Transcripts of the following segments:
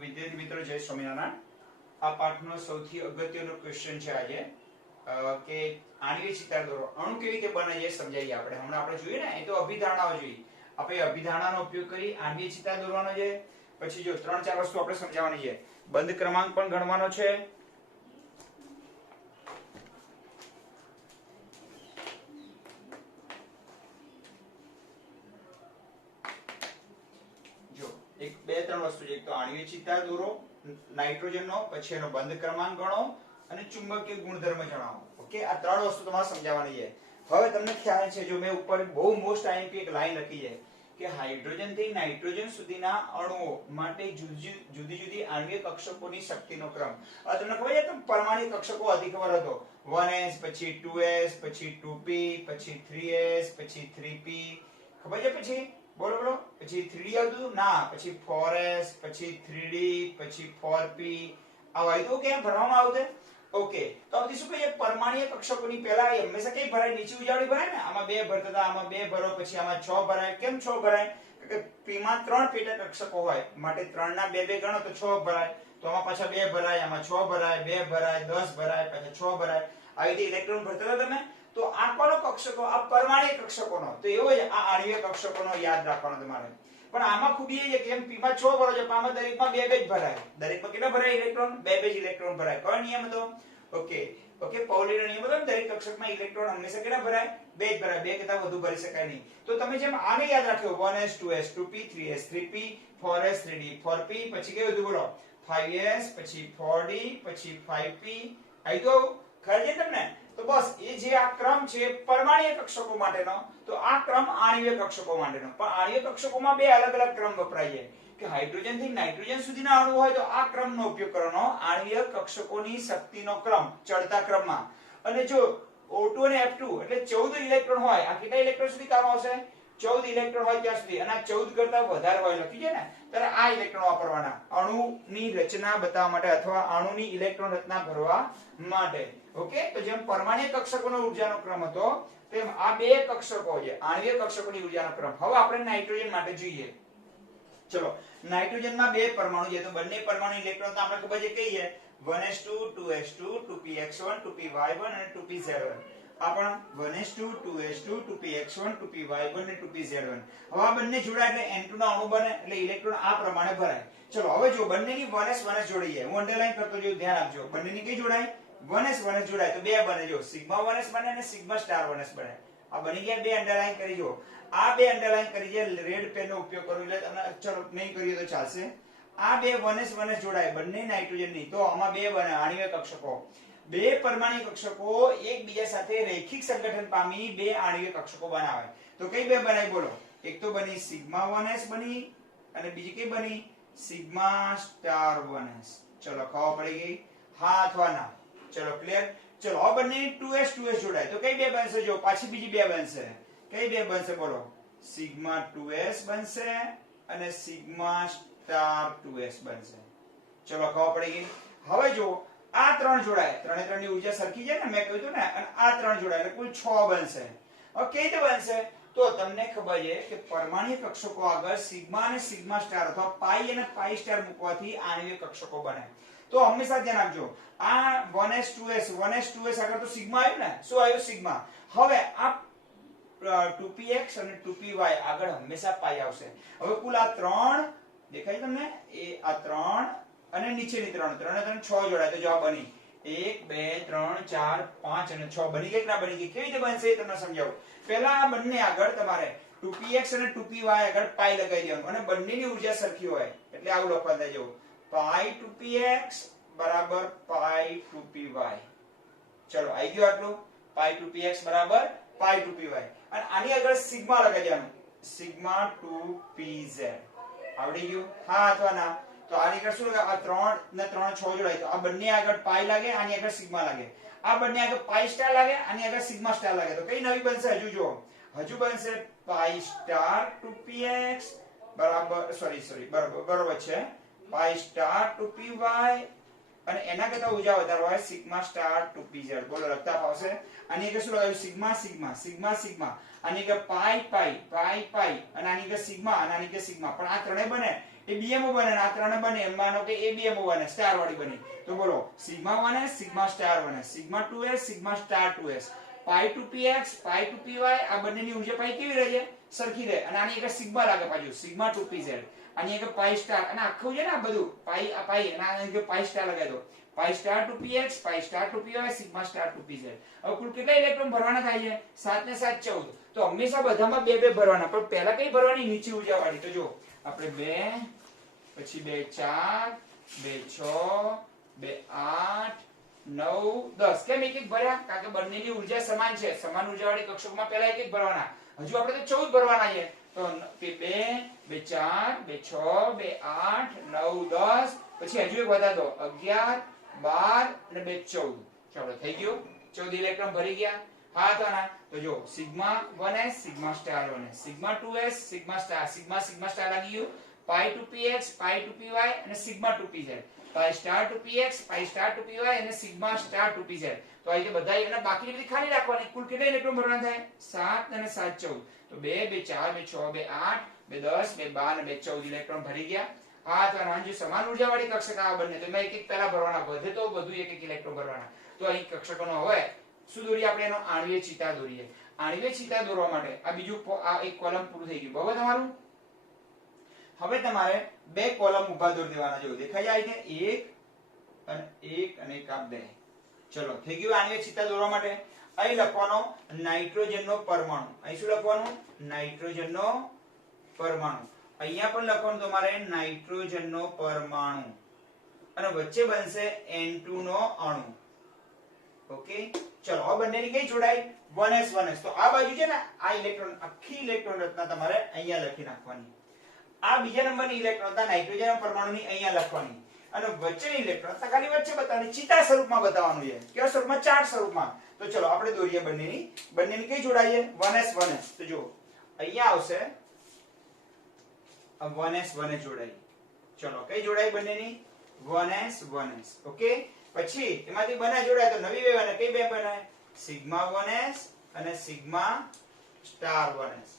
વિદ્યાર્થી મિત્રો જય સ્વામિનારાયણ. આ પાઠનો સૌથી અગત્યનો ક્વેશ્ચન છે આજે કે આણ્વિય ચિતાર દોરો. અણુ કેવી રીતે બને છે સમજાવીએ આપણે. હમણાં આપણે જોઈએ ને, એ તો અભિધારણાઓ જોઈએ. આપણે અભિધારણાનો ઉપયોગ કરી આણ્વિય ચિતાર દોરવાનો છે. પછી જો 3-4 વસ્તુ આપણે સમજાવવાની છે. બંધ ક્રમાંક પણ ગણવાનો છે. એક બે ત્રણ વસ્તુ છે. એક તો આણ્વિય ચિતાર દોરો, નાઇટ્રોજનનો, પછી એનો બંધ ક્રમાંક ગણો અને ચુંબકીય ગુણધર્મ જણાવો. ઓકે, આ ત્રણ વસ્તુ તમારે સમજાવવાની છે. હવે તમને ખ્યાલ છે, જો મેં ઉપર બહુ મોસ્ટ આઈએમપી એક લાઈન લખી છે કે હાઇડ્રોજન થી નાઇટ્રોજન સુધીના અણુઓ માટે જુદી જુદી આણ્વિય કક્ષકોની શક્તિનો ક્રમ. હવે તમને ખબર છે કે પરમાણુ કક્ષકો અધિક ખબર હતો. 1s, પછી 2s, પછી 2p, પછી 3s, પછી 3p. ખબર છે? પછી બોલો બોલો. પછી 3d આવતું ના, પછી 4s, પછી 3d, પછી 4p. આ વાયદો કેમ ભરવામાં આવશે? ઓકે, તો હવે શું કહીએ, પરમાણ્વીય કક્ષકોની પહેલા એ હંમેશા કઈ ભરાય? નીચે ઉજાવળી ભરાય ને. આમાં 2 ભરતા હતા, આમાં 2 ભરો, પછી આમાં 6 ભરાય. કેમ 6 ભરાય? કે p માં 3 પેટા કક્ષકો હોય માટે 3 ના 2 ગણો તો 6 ભરાય. તો આમાં પાછા 2 ભરાય, આમાં 6 ભરાય, 2 ભરાય, 10 ભરાય, પાછા 6 ભરાય. આવી રીતે ઇલેક્ટ્રોન ભરતા હતા તમે. તો આ કોનો કક્ષકો? આ પરમાણ્વીય કક્ષકોનો. તો એવો જ આ આણ્વિય કક્ષકોનો યાદ રાખવાનો તમારે. પણ આમાં ખૂબી એ છે કે એમ p માં 6 ભરો છો, આમાં દરેકમાં 2 જ ભરાય. દરેકમાં કેટલા ભરાય ઇલેક્ટ્રોન? 2 જ ઇલેક્ટ્રોન ભરાય. કયો નિયમ હતો? ઓકે ઓકે, પાઉલીનો નિયમ હતો. દરેક કક્ષકમાં ઇલેક્ટ્રોન હંમેશા કેટલા ભરાય? 2 જ ભરાય. 2 કરતા વધુ ભરી શકાય નહીં. તો તમે જેમ આને યાદ રાખ્યો 1s 2s 2p 3s 3p 4s 3d 4p, પછી કયું હતું બોલો? 5s, પછી 4d, પછી 5p. આઈ તો ખ્યાલ છે તમને? તો બસ એ જે આ ક્રમ છે પરમાણ્વીય કક્ષકો માટેનો, તો આ ક્રમ આણ્વિય કક્ષકો માટેનો. પણ આણ્વિય કક્ષકોમાં બે અલગ અલગ ક્રમ વપરાય છે કે હાઇડ્રોજન થી નાઇટ્રોજન સુધીના અણુ હોય તો આ ક્રમનો ઉપયોગ કરવાનો, આણ્વિય કક્ષકોની શક્તિનો ક્રમ ચડતા ક્રમમાં. અને જો O2 અને F2 એટલે 14 ઇલેક્ટ્રોન હોય, આ કેટલા ઇલેક્ટ્રોન સુધી કામ આવશે? 14 ઇલેક્ટ્રોન હોય ત્યાં સુધી. અને આ 14 કરતા વધારે હોય લખી છે ને, ત્યારે આ ઇલેક્ટ્રોન વાપરવાના અણુની રચના બતાવવા માટે અથવા અણુની ઇલેક્ટ્રોન રચના ભરવા માટે. ઓકે, તો જેમ પરમાણ્વીય કક્ષકોનો ઊર્જાનો ક્રમ હતો, તેમ આ બે કક્ષકો છે આણ્વિય કક્ષકોની ઊર્જાનો ક્રમ. હવે આપણે નાઇટ્રોજન માટે જોઈએ. ચલો, નાઇટ્રોજનમાં 2 પરમાણુ છે. તો બંને પરમાણુ ઇલેક્ટ્રોન તો આપણે ખબર છે કઈ છે? 1s2 2s2 2px1 2py1 અને 2pz1. આ પણ 1s2 2s2 2px1 2py1 અને 2pz1. હવે આ બંને જોડાય એટલે N2 ના અણુ બને, એટલે ઇલેક્ટ્રોન આ પ્રમાણે ભરાય. ચલો, હવે જો બંનેની 1s 1s જોડી છે. હું અંડરલાઈન કરતો જો ધ્યાન આપજો. બંનેની કઈ જોડાય? 1s 1s જોડાય તો 2 બને. જો સિગ્મા 1s બને અને સિગ્મા સ્ટાર 1s બને. આ બની ગયા 2. અંડરલાઈન કરી જો. આ 2 અંડરલાઈન કરી છે. રેડ પેન નો ઉપયોગ કરો એટલે તમને ચલો નહીં કરીએ તો ચાલશે. આ 2 1s 1s જોડાય બંને નાઇટ્રોજન ની, તો આમાં 2 બને આણ્વિય કક્ષકો. 2 પરમાણ્વીય કક્ષકો એકબીજા સાથે રૈખિક સંગઠન પામી 2 આણ્વિય કક્ષકો બનાવે. તો કઈ 2 બનાવી બોલો? એક તો બની સિગ્મા 1s બની અને બીજી કઈ બની? Sigma star 1s. ચલો, ખબર પડી ગઈ? હા અથવા ના? ચલો, ક્લિયર? ચલો, હવે બંને 2s 2s જોડાય તો કઈ 2 બનશે? જો પાછી બીજી 2 બનશે. કઈ 2 બનશે બોલો? સિગ્મા 2s બનશે અને સિગ્મા સ્ટાર 2s બનશે. ચલો, ખબર પડી ગઈ? હવે જો આ 3 જોડાય, 3 3 ની ઊર્જા સરખી છે ને, મેં કહ્યું ને. અને આ 3 જોડાય એટલે કુલ 6 બનશે. હવે કઈ રીતે બનશે? તો તમને ખબર છે કે પરમાણ્વીય કક્ષકો આગળ સિગ્મા અને સિગ્મા સ્ટાર અથવા પાઈ અને પાઈ સ્ટાર મૂકવાથી આણ્વિય કક્ષકો બને. તો હંમેશા ધ્યાન આપજો. આ 1s 2s 1s 2s આગળ તો સિગ્મા આવ્યું ને. શું આવ્યું? સિગ્મા. હવે આ 2px અને 2py આગળ હંમેશા પાઈ આવશે. હવે કુલ આ 3 દેખાય તમને? એ આ 3 અને નીચેની 3 3 3 6 જોડાય તો જવાબ બની 1 2 3 4 5 અને 6 બની ગઈ કે ના બની ગઈ? કેવી રીતે બનશે એ તમને સમજાવું. પહેલા આ બંને આગળ તમારે 2px અને 2py આગળ પાઈ લગાવી દેવાનું અને બંનેની ઊર્જા સરખી હોય એટલે આવું લખવા થાય જવું પાઈ 2px બરાબર પાઈ 2py. ચલો, આવી ગયું આટલું? પાઈ 2px બરાબર પાઈ 2py. અને આની આગળ સિગ્મા લગાવી દેવાનું, સિગ્મા 2pz. આવડી ગયું? હા અથવા ના? તો આની આગળ શું લાગે? આ 3 ને 3 6 જોડાય તો આ બંને આગળ પાઈ લાગે, આની આગળ સિગ્મા લાગે. આ બંને આગળ પાઈ સ્ટાર લાગે, આની આગળ સિગ્મા સ્ટાર લાગે. તો કઈ નવી બનશે? હજુ જો હજુ બનશે પાઈ સ્ટાર 2px બરાબર બરાબર છે પાઈ સ્ટાર 2py અને એના કરતા ઊર્જા વધારે હોય સિગ્મા સ્ટાર 2pz. બોલો, લખતા ફાવશે? આની કે શું લગાવ્યું સિગ્મા સિગ્મા સિગ્મા સિગ્મા, આની કે પાઈ પાઈ પાઈ પાઈ, અને આની કે સિગ્મા અને આની કે સિગ્મા. પણ આ ત્રણે બને એ બીએમઓ બને અને આ ત્રણે બને એમ માનો કે એ બીએમઓ બને, સ્ટાર વાળી બની. તો બોલો sigma 1s sigma star 1s sigma 2s sigma star 2s પાઈ two px pi two py, આ બંનેની ઉર્જા પાઈ કેવી રહે છે? સરખી રહે. અને આની એક સિગ્મા લાગે પાછું સિગ્મા 2pz, આની એક પાઈ સ્ટાર, અને આખું છે ને આ બધું પાઈ આ પાઈ અને આની કે પાઈ સ્ટાર લગાવી દો. Pi star two px pi star two py sigma star two pz. હવે કુલ કેટલા ઇલેક્ટ્રોન ભરવાના થાય છે? 7 ને 7 14. તો હંમેશા બધામાં બે બે ભરવાના, પણ પહેલા કઈ ભરવાની? નીચે ઉર્જા વાળી. તો જો આપણે 2 પછી 2 4 2 6 2 8 9 10. કેમ એક એક ભર્યા? કારણ કે બંનેની ઉર્જા સમાન છે. સમાન ઉર્જા વાળી કક્ષકોમાં પહેલા એક એક ભરવાના. હજુ આપણે તો 14 ભરવાના છે. તો 2 2 4 2 6 2 8 9 10, પછી હજુ એક વધાર દો 11 12 અને 2 14. ચાલો થઈ ગયું. 14 ઇલેક્ટ્રોન ભરી ગયા. હા તો ના તો જો sigma 1s sigma star 1s sigma 2s sigma star sigma sigma star લાગી ગયું. Pi two px pi two py અને sigma two pz, pi star two px pi star two py અને સિગ્મા સ્ટાર ટુ pz. તો આ રીતે બધા એના બાકીની બધી ખાલી રાખવાની. કુલ કેટલા ઇલેક્ટ્રોન ભરવાના થાય? 7 અને 7 14. તો 2 2 4 2 6 2 8 2 10 2 12 અને 2 14 ઇલેક્ટ્રોન ભરી ગયા. હા તો આના જો સમાન ઉર્જા વાળી કક્ષક આ બંને, તો એમાં એક એક પહેલા ભરવાના, વધે તો બધું એક એક ઇલેક્ટ્રોન ભરવાના. તો અહીં કક્ષકોનો હોય શું દોરીએ આપણે? એનો આણ્વીય ચિતા દોરીએ. આણ્વીય ચિતા દોરવા માટે આ બીજું આ એક કોલમ પૂરું થઈ ગયું. બરાબર તમારું? હવે તમારે બે કોલમ ઊભા દોરી દેવાના. જો દેખાઈ જાય છે? એક અને એક આ બે. ચલો થઈ ગયું. આણ્વીય ચિતા દોરવા માટે અહીં લખવાનો નાઇટ્રોજનનો પરમાણુ. અહીં શું લખવાનું? નાઇટ્રોજનનો પરમાણુ. અહીંયા પણ લખવાનું તમારે નાઇટ્રોજનનો પરમાણુ, અને વચ્ચે બનશે N2 નો અણુ. ઓકે ચલો હવે બંનેની કઈ જોડાઈ? 1s 1s. તો આ બાજુ છે ને આ ઇલેક્ટ્રોન, આખી ઇલેક્ટ્રોન રચના તમારે અહીંયા લખી નાખવાની. આ બીજા નંબરની ઇલેક્ટ્રોન હતા નાઇટ્રોજન પરમાણુની અહીંયા લખવાની, અને વચ્ચેની ઇલેક્ટ્રોન ખાલી વચ્ચે બતાવવાની, ચિતા સ્વરૂપમાં બતાવવાનું છે. કેવા સ્વરૂપમાં? ચાર્ટ સ્વરૂપમાં. તો ચલો આપણે દોરીએ બંનેની કઈ જોડાઈએ? 1s 1s. તો જો અહીંયા આવશે 1s 1s જોડાઈ. ચલો કઈ જોડાઈ બંનેની? 1s 1s. ઓકે પછી એમાંથી બને જોડાય તો નવી બે બને. કઈ બે બને? સિગ્મા 1s અને સિગ્મા સ્ટાર 1s.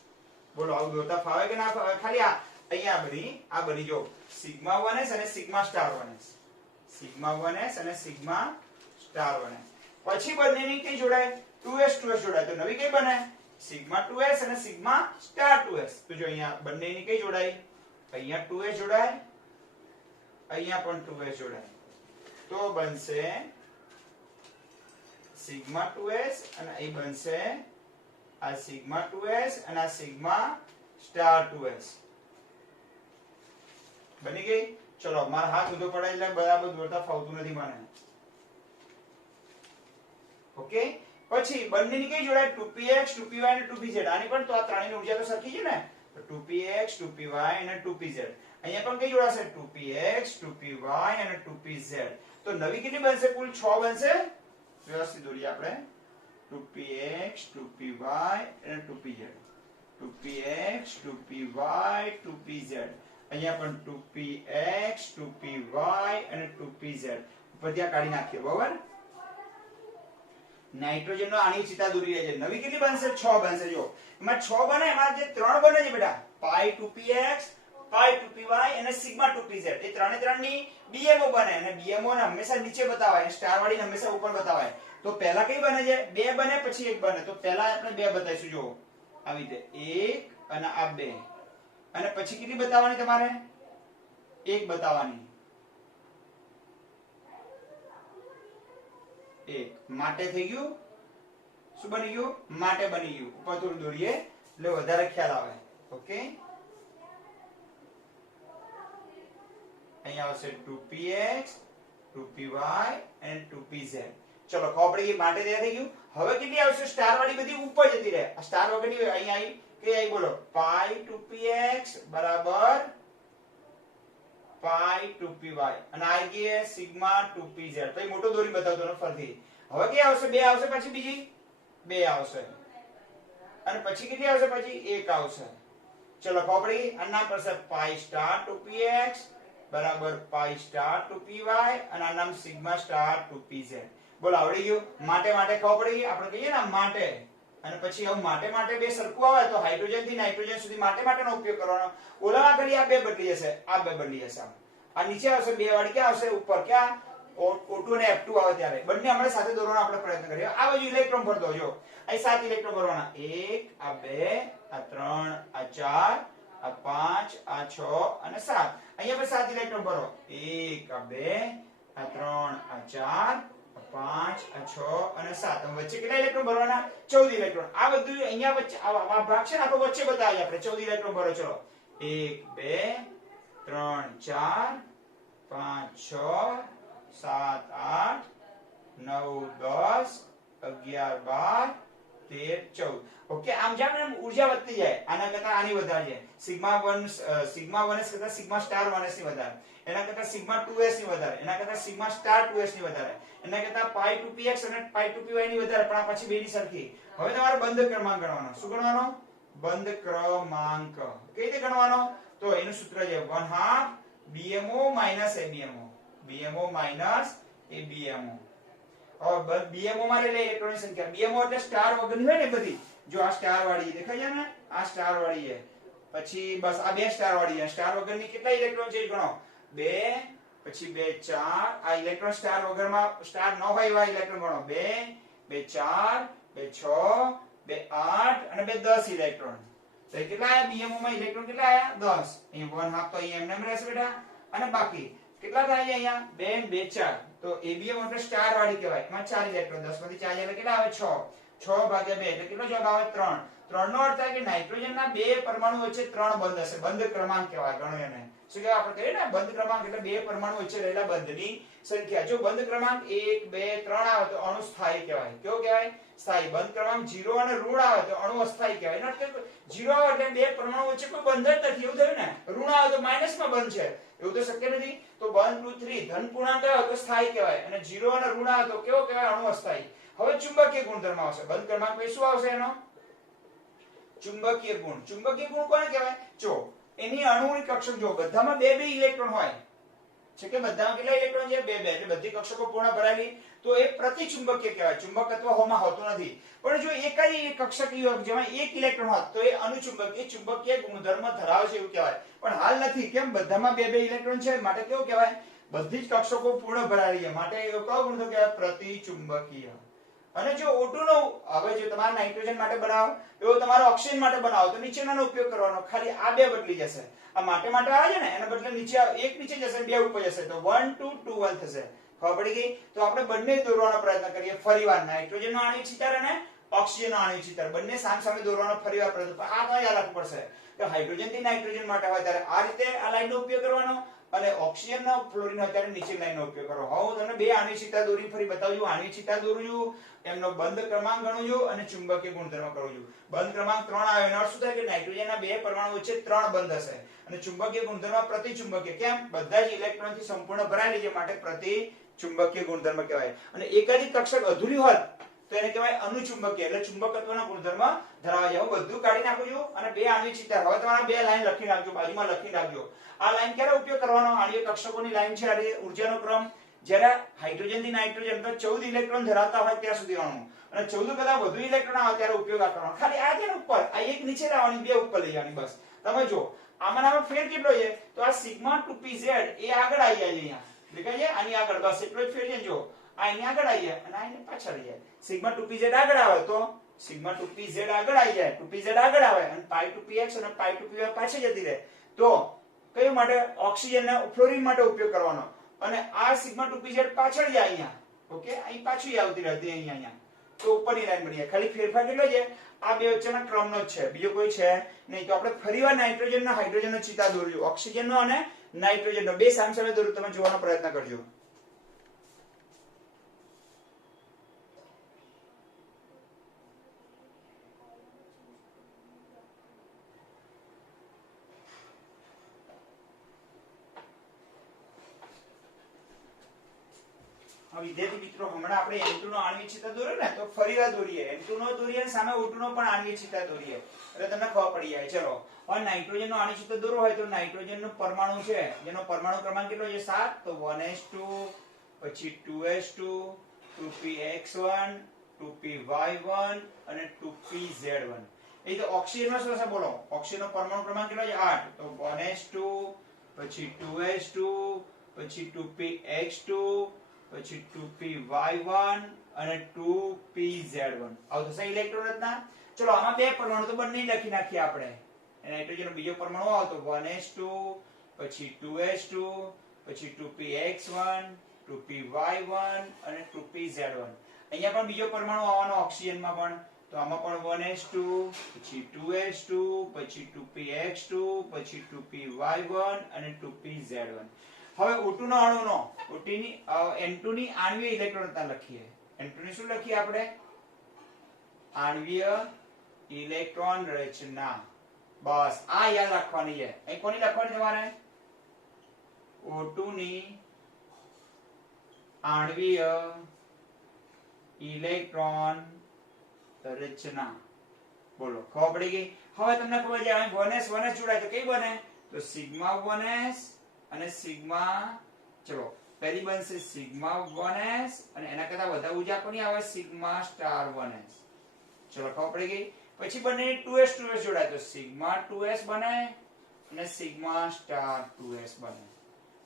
બોલો આવું દોરતા ફાવે કે ના ફાવે? ખાલી આ અહીંયા આ બની જો સિગ્મા 1s અને sigma star 1s sigma 1s અને સિગ્મા સ્ટાર 1s. પછી બંનેની કઈ જોડાય? 2s 2s જોડાય. તો નવી કઈ બને? સિગ્મા 2s અને સિગ્મા સ્ટાર 2s. તો જો અહીંયા બંનેની કઈ જોડાય? અહીંયા 2s જોડાય, અહીંયા પણ 2s જોડાય. તો બનશે સિગ્મા 2s અને અહીં બનશે આ સિગ્મા 2s અને આ સિગ્મા સ્ટાર 2s. બની ગઈ. ચલો મારા હાથ ઊંધો પડાય એટલે બરાબર દોરતા ફાવતું નથી મને. ઓકે પછી બંનેની કઈ જોડાય? 2px 2py અને 2pz. આની પણ તો આ ત્રણેયની ઉર્જા તો સરખી છે ને. તો 2px 2py અને 2pz. અહીંયા પણ કઈ જોડાશે? 2px 2py અને 2pz. તો નવી કેટલી બનશે? કુલ 6 બનશે. વ્યવસ્થિત દોરીએ આપણે. 2px 2py અને 2pz. 2px 2py 2pz. અહીંયા પણ 2px 2py અને 2pz. ઉપર ત્યાં કાઢી નાખીએ. બરાબર? નાઇટ્રોજનનો આણ્વીય ચિતા દોરી રહી છે. નવી કેટલી બનશે? 6 બનશે. જો એમાં 6 બને, એમાં જે 3 બને છે બેટા, પાઈ 2px પાઈ 2py અને સિગ્મા 2pz. એ ત્રણે ત્રણની બીએમઓ બને, અને બીએમઓ ને હંમેશા નીચે બતાવાય, સ્ટાર વાળી હંમેશા ઉપર બતાવાય. તો પહેલા કઈ બને છે? 2 બને પછી 1 બને. તો પહેલા આપણે 2 બતાવીશું. જો આવી રીતે 1 અને આ 2, અને પછી કેટલી બતાવવાની તમારે? 1 બતાવવાની. 1 માટે થઈ ગયું. શું બની ગયું? માટે બની ગયું. ઉપર થોડું દોરીએ એટલે વધારે ખ્યાલ આવે. ઓકે અહીંયા આવશે 2px 2py અને 2pz. ચલો ખબર પડી ગઈ. માટે તૈયાર થઈ ગયું. હવે કેટલી આવશે? સ્ટાર વાળી બધી ઉપર જતી રહે. આ સ્ટાર વગરની અહીંયા આવી કે આવી? બોલો પાઈ 2px બરાબર પાઈ 2py અને આ ગઈ સિગ્મા 2pz. તો મોટો દોરી બતાવતો ને ફરતી. હવે કે આવશે? 2 આવશે, પછી બીજી 2 આવશે, અને પછી કેટલી આવશે? પછી 1 આવશે. ચલો ખબર પડી. આ નામ પડશે પાઈ સ્ટાર 2px બરાબર પાઈ સ્ટાર 2py અને આ નામ સિગ્મા સ્ટાર 2pz. બોલો આવડી ગયું? માટે માટે ખબર પડી ગઈ? આપણે કહીએ ને માટે, અને પછી આવું માટે માટે બે સરખું આવે તો હાઇડ્રોજન થી નાઇટ્રોજન સુધી માટે માટેનો ઉપયોગ કરવાનો. ઓલામાં ખાલી આ બે બદલી જશે, આ બે બદલી જશે. આ નીચે આવશે બે વાળી, ક્યાં આવશે? ઉપર. ક્યાં? O2 અને F2 આવે ત્યારે. બંને આપણે સાથે દોરવાનો આપણે પ્રયત્ન કરીએ. આ બાજુ ઇલેક્ટ્રોન ભર દો. જો અહીં 7 ઇલેક્ટ્રોન ભરવાના. 1 આ 2 આ 3 આ 4 આ 5 આ 6 અને 7. અહીંયા પણ 7 ઇલેક્ટ્રોન ભરો. 1 આ 2 આ 3 આ 4 5 આ 6 અને 7. વચ્ચે કેટલા ઇલેક્ટ્રોન ભરવાના? 14 ઇલેક્ટ્રોન. આ બધું અહીંયા વચ્ચે આ ભાગ છે ને આપણો વચ્ચે બતાવીએ આપણે. 14 ઇલેક્ટ્રોન ભરો. ચલો 1 2 3 4 5 6 7 8 9 10 11 12 13 14. ઓકે, આમ જેમ એમ ઊર્જા વધતી જાય, આના કરતા આની વધારે છે. સિગ્મા 1s કરતા સિગ્મા સ્ટાર 1s ની વધારે, એના કરતા સિગ્મા 2s ની વધારે, એના કરતા સિગ્મા સ્ટાર 2s ની વધારે, એના કરતા પાઈ 2px અને પાઈ 2py ની વધારે, પણ આ પછી બેની સરખી. હવે તમારે બંધ ક્રમાંક ગણવાનો. શું ગણવાનો? બંધ ક્રમાંક. કઈ રીતે ગણવાનો? તો એનું સૂત્ર છે 1/2 BMO minus ABMO. BMO minus ABMO. હવે BMO માં લઈ ઇલેક્ટ્રોનની સંખ્યા. BMO એટલે સ્ટાર વગરની હોય ને બધી. જો આ સ્ટાર વાળી દેખાય છે ને, આ સ્ટાર વાળી છે. પછી બસ આ બે સ્ટાર વાળી છે. સ્ટાર વગરની કેટલા ઇલેક્ટ્રોન છે ગણો. 2 પછી 2 4. આ ઇલેક્ટ્રોન સ્ટાર વગરમાં સ્ટાર ન હોય એવા ઇલેક્ટ્રોન ગણો. 2 2 4 2 6 2 8 અને 2 10 ઇલેક્ટ્રોન. તો કેટલા આયા BMO માં ઇલેક્ટ્રોન? કેટલા આયા? 10. અહીંયા 1/2 તો અહીંયા એમને રહેશે બેટા. અને બાકી કેટલા થાય છે અહીંયા? 2 2 4. તો ABM એટલે સ્ટાર વાળી કહેવાય. એમાં 4 ઇલેક્ટ્રોન. 10 માંથી 4 એટલે કેટલા આવે? 6. 6 ભાગ્યા 2 એટલે કેટલો જવાબ આવે? 3. 3 નો અર્થ થાય કે નાઇટ્રોજનના બે પરમાણુ વચ્ચે 3 બંધ હશે. બંધ ક્રમાંક કહેવાય. ગણો એને. શું કહેવાય? આપણે કહીએ ને બંધ ક્રમાંક એટલે બે પરમાણુ વચ્ચે રહેલા બંધની સંખ્યા. જો બંધ ક્રમાંક 1 2 3 આવે તો અણુ સ્થાયી કહેવાય. કેવો કહેવાય? સ્થાયી. બંધ ક્રમાંક 0 અને ઋણ આવે તો અણુ અસ્થાયી કહેવાય. એનો અર્થ 0 આવે એટલે બે પરમાણુ વચ્ચે કોઈ બંધ જ નથી. એવું થયું ને. ઋણ આવે તો માઈનસમાં બંધ છે. એવું તો શક્ય નથી. તો 1 2 3 ધન પૂર્ણાંક આવે તો સ્થાયી કહેવાય, અને 0 અને ઋણ આવે તો કેવો કહેવાય? અણુ અસ્થાયી. હવે ચુંબકીય ગુણધર્મ આવશે. બંધ ક્રમાંક પછી શું આવશે? એનો ચુંબકીય ગુણ. ચુંબકીય ગુણ કોને કહેવાય? જો એની અણુની કક્ષક જો બધામાં બે બે ઇલેક્ટ્રોન હોય છે કે બધામાં કેટલા ઇલેક્ટ્રોન છે? બે બે. એટલે બધી કક્ષકો પૂર્ણ ભરાયેલી, તો એ પ્રતિચુંબકીય કહેવાય. ચુંબકત્વ હોમાં હોતું નથી. પણ જો એક જ કક્ષક જેમાં એક ઇલેક્ટ્રોન હોત તો એ અનુચુંબકીય ચુંબકીય ગુણધર્મ ધરાવે છે એવું કહેવાય. પણ હાલ નથી. કેમ? બધામાં બે બે ઇલેક્ટ્રોન છે માટે કેવું કહેવાય? બધી જ કક્ષકો પૂર્ણ ભરાયેલી છે માટે એવો કયો ગુણધર્મ કહેવાય? પ્રતિચુંબકીય. અને જો O2 નો હવે જો તમારે નાઇટ્રોજન માટે બનાવો એવો તમારે ઓક્સિજન માટે બનાવો તો નીચેનાનો ઉપયોગ કરવાનો. ખાલી આ બે બદલી જશે. આ માટે માટે આવે છે ને એના બદલે નીચે એક નીચે જશે, બે ઉપર જશે. તો 1 2 2 1 થશે. ખબર પડી ગઈ? તો આપણે બંને દોરવાનો પ્રયત્ન કરીએ. ફરીવાર નાઇટ્રોજન નો આણ્વિક ચિત્ર અને ઓક્સિજન નો આણ્વિક ચિત્ર બંને સામસામે દોરવાનો ફરીવાર પ્રયત્ન. આ તો યાદ રાખવું પડશે કે હાઇડ્રોજન થી નાઇટ્રોજન માટે હોય ત્યારે આ રીતે આ લાઈનનો ઉપયોગ કરવાનો, અને ઓક્સિજન નો ફ્લોરિન હોય ત્યારે નીચે લાઈનનો ઉપયોગ કરવાનો. હવે હું તમને બે આણ્વિક ચિત્ર દોરી ફરી બતાવું છું. આણ્વિક ચિત્ર દોરું છું, એમનો બંધ ક્રમાંક ગણું છું અને ચુંબકીય ગુણધર્મ કરું છું. બંધ ક્રમાંક 3 આવે એનો અર્થ શું થાય કે નાઇટ્રોજનના બે પરમાણુ વચ્ચે 3 બંધ હશે. અને ચુંબકીય ગુણધર્મ પ્રતિચુંબકીય. કેમ? બધા જ ઇલેક્ટ્રોન થી સંપૂર્ણ ભરાયેલી છે માટે પ્રતિચુંબકીય ગુણધર્મ કહેવાય. અને એકાધિક કક્ષક અધૂરી હોત તો એને કહેવાય અનુચુંબકીય. એટલે ચુંબકત્વના ગુણધર્મ ધરાવે છે. હું બધું કાઢી નાખું છું અને બે આણ્વિક ચિત્ર. હવે તમારે બે લાઈન લખી નાખજો, બાજુમાં લખી નાખજો. આ લાઈન ક્યારે ઉપયોગ કરવાનો? આણ્વિક કક્ષકોની લાઈન છે. આ ઊર્જાનો ક્રમ જ્યારે હાઇડ્રોજન થી નાઇટ્રોજન તો 14 ઇલેક્ટ્રોન ધરાવતા હોય ત્યાં સુધી અણુ, અને 14 કરતા વધુ ઇલેક્ટ્રોન આવે ત્યારે ઉપયોગ આ કરવાનો. ખાલી આ છે ઉપર, આ એક નીચે લાવવાની, બે ઉપર લઈ જવાની બસ. તમે જો આમાં ફેર કેટલો છે? તો આ સિગ્મા 2pz એ આગળ આવી જાય અહીંયા. દેખાય છે? આની આગળ બસ એટલો જ ફેર છે. જો આ અહીં આગળ આવી જાય અને આની પાછળ આવી જાય. સિગ્મા 2pz આગળ આવે તો સિગ્મા 2pz આગળ આવી જાય, 2pz આગળ આવે અને પાઈ 2px અને પાઈ 2py પાછી જતી રહે. તો કયું માટે? ઓક્સિજન ને ફ્લોરિન માટે ઉપયોગ કરવાનો. અને આ સિગ્મા 2pz પાછળ જાય અહીંયા. ઓકે, અહીં પાછી આવતી રહેતી અહીંયા. તો ઉપરની લાઈન બની જાય. ખાલી ફેરફાર કેટલો છે? આ બે વચ્ચેના ક્રમનો જ છે, બીજો કોઈ છે નહીં. તો આપણે ફરીવાર નાઇટ્રોજન નો હાઇડ્રોજન નો ચિતા દોરજો. ઓક્સિજન નો અને નાઇટ્રોજન નો બે સામસામે દોરો. તમે જોવાનો પ્રયત્ન કરજો. વિદ્યાર્થી મિત્રો, હમણાં આપણે N2 નો આણ્વિક ચિત્ર દોર્યો ને, તો ફરીવાર દોરીએ. N2 નો દોરીએ અને સામે O2 નો પણ આણ્વિક ચિત્ર દોરીએ એટલે તમને ખબર પડી જાય. ચલો, હવે નાઇટ્રોજન નો આણ્વિક ચિત્ર દોરવો હોય તો નાઇટ્રોજન નો પરમાણુ છે જેનો પરમાણુ ક્રમાંક કેટલો છે? 7. તો 1s2 પછી 2s2 2px1 2py1 અને 2pz1. એ તો ઓક્સિજન માં શું છે બોલો? ઓક્સિજન નો પરમાણુ ક્રમાંક કેટલો છે? 8. તો 1s2 પછી 2s2 પછી 2px2 પછી 2py1 અને 2pz1. આવું થશે ઇલેક્ટ્રોન રચના. ચલો આમાં બે પરમાણુ તો બંને લખી નાખીએ આપણે. નાઇટ્રોજન નો બીજો પરમાણુ આવતો 1s2 પછી 2s2 પછી 2px1 2py1 અને 2pz1. અહીંયા પણ બીજો પરમાણુ આવવાનો ઓક્સિજન માં પણ. તો આમાં પણ 1s2 પછી 2s2 પછી 2px2 પછી 2py1 અને 2pz1. હવે O2 ના અણુનો N2 ની આણ્વિય ઇલેક્ટ્રોન રચના લખીએ. N2 ની શું લખીએ આપણે? આણ્વિય ઇલેક્ટ્રોન રચના. બસ આ યાદ રાખવાની છે. અહીં કોની લખવાની તમારે? O2 ની આણ્વિય ઇલેક્ટ્રોન રચના. બોલો ખબર પડી ગઈ? હવે તમને ખબર છે અહીં 1s જોડાય તો કઈ બને? તો સિગ્મા 1s અને સિગ્મા, ચલો પહેલી બનશે સિગ્મા 1s અને એના કરતા વધારે ઊર્જા કોની આવે? Sigma star 1s. ચલો ખબર પડી ગઈ? પછી બંને 2s જોડાય તો સિગ્મા 2s બને અને સિગ્મા સ્ટાર 2s બને.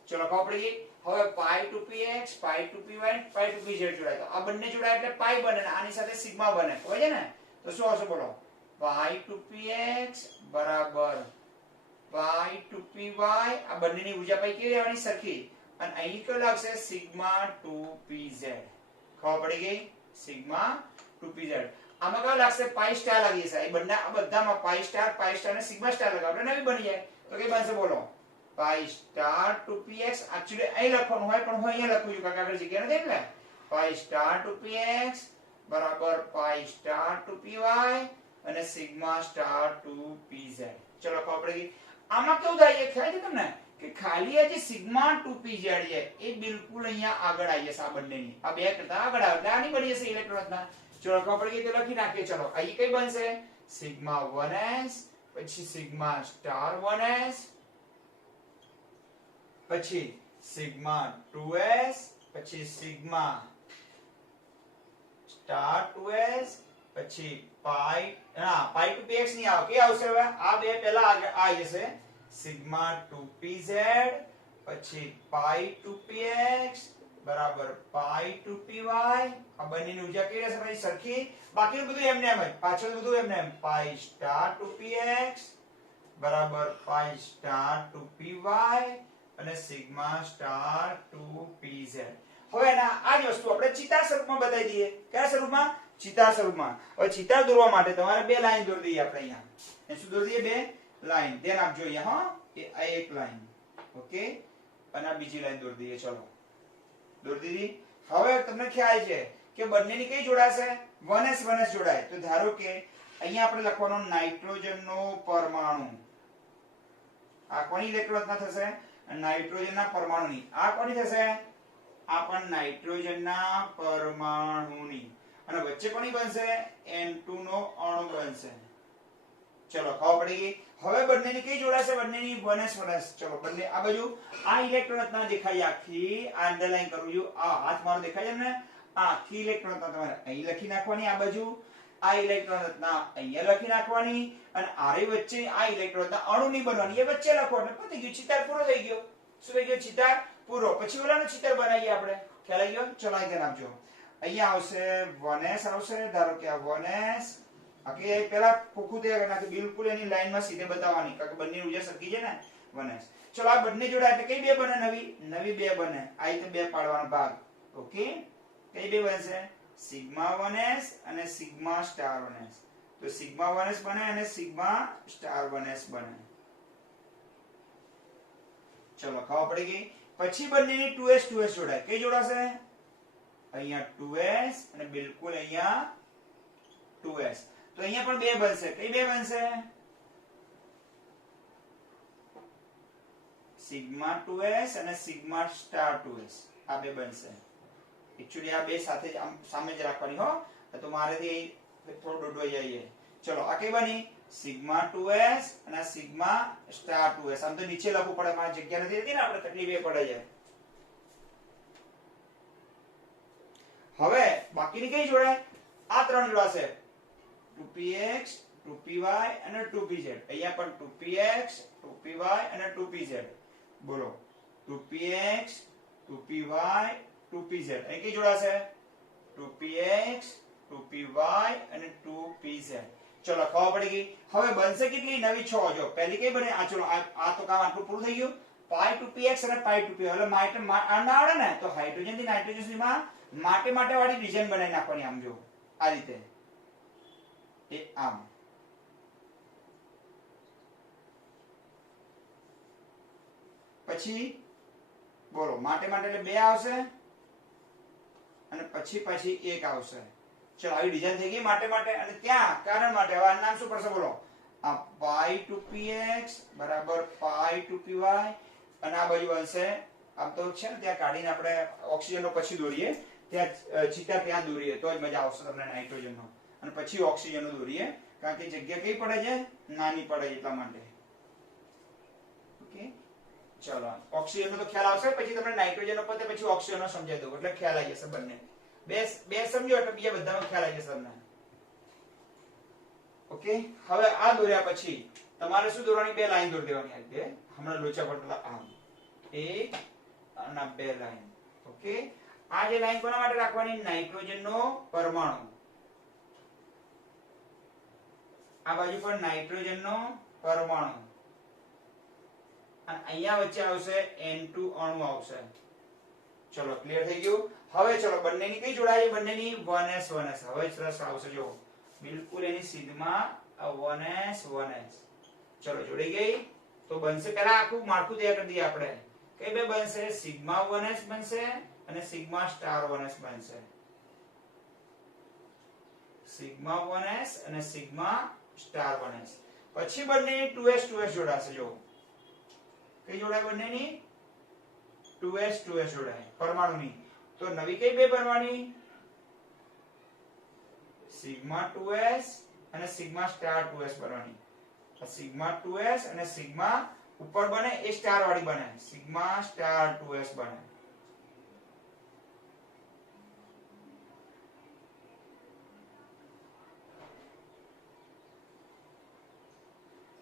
ચલો ખબર પડી ગઈ? હવે પાઈ 2px પાઈ 2py પાઈ 2pz જોડાય તો આ બંને જોડાય એટલે પાઈ બને અને આની સાથે સિગ્મા બને. ખબર છે ને? તો શું આવશે બોલો? પાઈ 2px બરાબર પાઈ 2py. આ બંનેની ઊર્જા પાઈ કેવી રહેવાની? સરખી. અને અહીં કયો લાગશે? Sigma 2pz. ખબર પડી ગઈ? Sigma 2pz. આમાં કયો લાગશે? પાઈ સ્ટાર લાગી જશે. એ બંને આ બધામાં પાઈ સ્ટાર અને સિગ્મા સ્ટાર લગાવો એટલે નવી બની જાય. તો કઈ બનશે બોલો? પાઈ સ્ટાર 2px. એક્ચ્યુઅલી અહીં લખવાનું હોય પણ હું અહીંયા લખું છું કારણ કે આગળ જગ્યા નથી એટલે. પાઈ સ્ટાર 2px બરાબર પાઈ સ્ટાર 2py અને સિગ્મા સ્ટાર 2pz. ચલો ખબર પડી ગઈ? આમાં કેવું થાય છે ખ્યાલ છે તમને કે ખાલી આ જે સિગ્મા 2pz છે એ બિલકુલ અહીંયા આગળ આવી જશે. આ બંનેની આ બે કરતા આગળ આવે એટલે આની બની જશે ઇલેક્ટ્રોન રચના. ચલો ખબર પડી ગઈ? તો લખી નાખીએ. ચલો અહીં કઈ બનશે? સિગ્મા 1s પછી સિગ્મા સ્ટાર 1s પછી સિગ્મા 2s પછી સિગ્મા સ્ટાર 2s પછી પાઈ 2px ની આવે. કે આવશે હવે? આ બે પહેલા આવી જશે. સિગ્મા 2pz પછી પાઈ 2px બરાબર પાઈ 2py. આ બંનેની ઊર્જા કેવી રહેશે ભાઈ? સરખી. બાકીનું બધું એમને એમ જ. પાછળ બધું એમને એમ. પાઈ સ્ટાર 2px બરાબર પાઈ સ્ટાર 2py અને સિગ્મા સ્ટાર 2pz. હવે આ જ વસ્તુ આપણે ચિતાર સ્વરૂપમાં બતાવી દઈએ. કયા સ્વરૂપમાં? ચિતાર સ્વરૂપમાં. હવે ચિતાર દોરવા માટે તમારે બે લાઈન દોરી દઈએ આપણે અહીંયા. એ શું દોરી દઈએ? બે લાઈન. ધ્યાન આપજો અહીંયા. હા, આ એક લાઈન. ઓકે, અને આ બીજી લાઈન દોરી દઈએ. ચલો દોરી દીધી. હવે તમને ખ્યાલ છે કે બંનેની કઈ જોડાશે? 1s જોડાય. તો ધારો કે અહીંયા આપણે લખવાનો નાઇટ્રોજનનો પરમાણુ. આ કોની ઇલેક્ટ્રોન રચના થશે? નાઇટ્રોજનના પરમાણુની. આ કોની થશે? આ પણ નાઇટ્રોજનના પરમાણુની. અને વચ્ચે કોની બનશે? N2 નો અણુ બનશે. ચલો ખબર પડી ગઈ? હવે બંનેની કઈ જોડાશે? બંનેની 1s. ચલો બંને આ બાજુ આ ઇલેક્ટ્રોન રચના દેખાય આખી. આ અંડરલાઈન કરું છું. આ હાથ મારો દેખાય છે ને? આ આખી ઇલેક્ટ્રોન રચના તમારે અહીં લખી નાખવાની. આ બાજુ આ ઇલેક્ટ્રોન રચના અહીંયા લખી નાખવાની અને આરી વચ્ચે આ ઇલેક્ટ્રોન રચના અણુની બનવાની. એ વચ્ચે લખવાનું. પતી ગયું. ચિતાર પૂરો થઈ ગયો. શું થઈ ગયો? ચિતાર પૂરો. પછી ઓલાનો ચિતાર બનાવીએ આપણે. ખ્યાલ આવી ગયો? ચલો અહીં ધ્યાન આપજો. અહીંયા આવશે 1s આવશે. ધારો કે આ 1s આકે પહેલા ફોકું તૈયાર કરી નાખે. બિલકુલ એની લાઈનમાં સીધે બતાવવાની કારણ કે બંને ઊર્જા સરખી છે ને. 1s. ચલો આ બંને જોડાય એટલે કઈ બે બને? નવી બે બને. આ રીતે બે પાડવાનો ભાગ. ઓકે, કઈ બે બનશે? સિગ્મા 1s અને સિગ્મા સ્ટાર 1s. તો સિગ્મા 1s બને અને સિગ્મા સ્ટાર 1s બને. ચલો ખબર પડી ગઈ? પછી બંનેની 2s જોડાય. કઈ જોડાશે? અહીંયા 2s અને બિલકુલ અહીંયા 2s. તો અહીંયા પણ બે બનશે. કઈ બે બનશે? સિગ્મા 2s અને સિગ્મા સ્ટાર 2s. આ બે બનશે. એકચ્યુઅલી આ બે સાથે જ આમ સામે જ રાખવાની હો. તો મારેથી થોડું દોડવાઈ જઈએ. ચલો આ કઈ બની? સિગ્મા 2s અને સિગ્મા સ્ટાર 2s. આમ તો નીચે લખવું પડે, મારી જગ્યા નથી રહેતી ને, આપણે તકલીફ એ પડે છે. હવે બાકીની કઈ જોડાય? આ ત્રણ જોડાશે, 2px 2py અને 2pz. અહીંયા પણ 2px 2py અને 2pz. બોલો 2px 2py 2pz. અહીં કઈ જોડાશે? 2px 2py અને 2pz. ચલો ખબર પડી ગઈ. હવે બનશે કેટલી? નવી 6. જો પહેલી કઈ બને? આ ચલો આ તો કામ આટલું પૂરું થઈ ગયું. pi 2px અને pi 2py. એટલે માટે આ ના આવડે ને તો હાઇડ્રોજન થી નાઇટ્રોજન સુધીમાં માટે વાળી ડિઝાઇન બનાવી નાખવાની. આમ જો આ રીતે એ આમ. પછી બોલો માટે એટલે 2 આવશે અને પછી 1 આવશે. ચલો આવી ડિઝાઇન થઈ ગઈ માટે. અને ત્યાં કારણ માટે હવે આનું નામ શું પડશે? બોલો આ pi 2px બરાબર pi 2py અને આ બાજુ બનશે આમ તો છે ને ત્યાં કાઢીને આપણે ઓક્સિજન નો પછી દોરીએ, ત્યાં ચિત્તા ત્યાં દોરીએ તો જ મજા આવશે તમને નાઇટ્રોજન નો. અને પછી ઓક્સિજન નો દોરીએ કારણ કે જગ્યા કઈ પડે છે? નાની પડે એટલા માટે. ઓકે ચલો ઓક્સિજન નો તો ખ્યાલ આવશે, પછી તમને નાઇટ્રોજન નો પતે પછી ઓક્સિજન નો સમજાવી દઉં એટલે ખ્યાલ આવી જશે. બંને બે સમજો એટલે બીજા બધામાં ખ્યાલ આવી જશે તમને. ઓકે હવે આ દોર્યા પછી તમારે શું દોરવાની? 2 લાઈન દોરી દેવાની. આ બે હમણાં લોચા પડેલા આમ 1 અને 2 લાઈન. ઓકે આ જે લાઈન કોના માટે રાખવાની? નાઇટ્રોજન નો પરમાણુ. આ બાજુ પણ નાઇટ્રોજન નો પરમાણુ અને અહીંયા વચ્ચે આવશે N2 અણુ આવશે. ચલો ક્લિયર થઈ ગયું. હવે ચલો બંનેની કઈ જોડાય? બંનેની 1s 1s. હવે સરસ આવશે જો બિલકુલ એની સીધમાં 1s 1s. ચલો જોડી ગઈ. તો બનશે પહેલા આખું માળખું તૈયાર કરી દઈએ આપણે. કઈ બે બનશે? સિગ્મા 1s બનશે અને સિગ્મા સ્ટાર 1s બનશે. સિગ્મા 1s અને સિગ્મા સ્ટાર 1s. પછી બંનેની 2s 2s જોડાશે. જો કઈ જોડાય? બંનેની 2s 2s જોડાય પરમાણુની. તો નવી કઈ બે બનવાની? સિગ્મા 2s અને સિગ્મા સ્ટાર 2s બનવાની. સિગ્મા 2s અને સિગ્મા ઉપર બને એ સ્ટાર વાળી બને, સિગ્મા સ્ટાર 2s બને.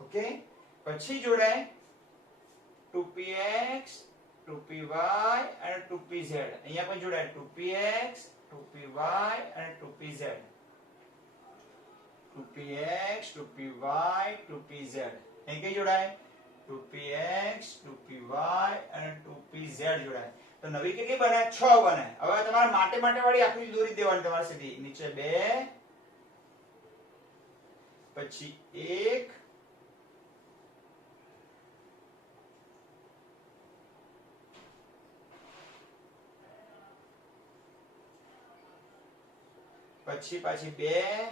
ઓકે પછી જોડાય 2px 2py અને 2pz. અહીંયા પણ જોડાય 2px 2py અને 2pz. 2px 2py 2pz. અહીં કઈ જોડાય? 2px 2py અને 2pz જોડાય. તો નવી કેટલી બને? 6 બને. હવે તમારે માટે વાળી આકૃતિ દોરી દેવાની. તમારે સીધી નીચે 2 પછી 1 પછી પાછી 2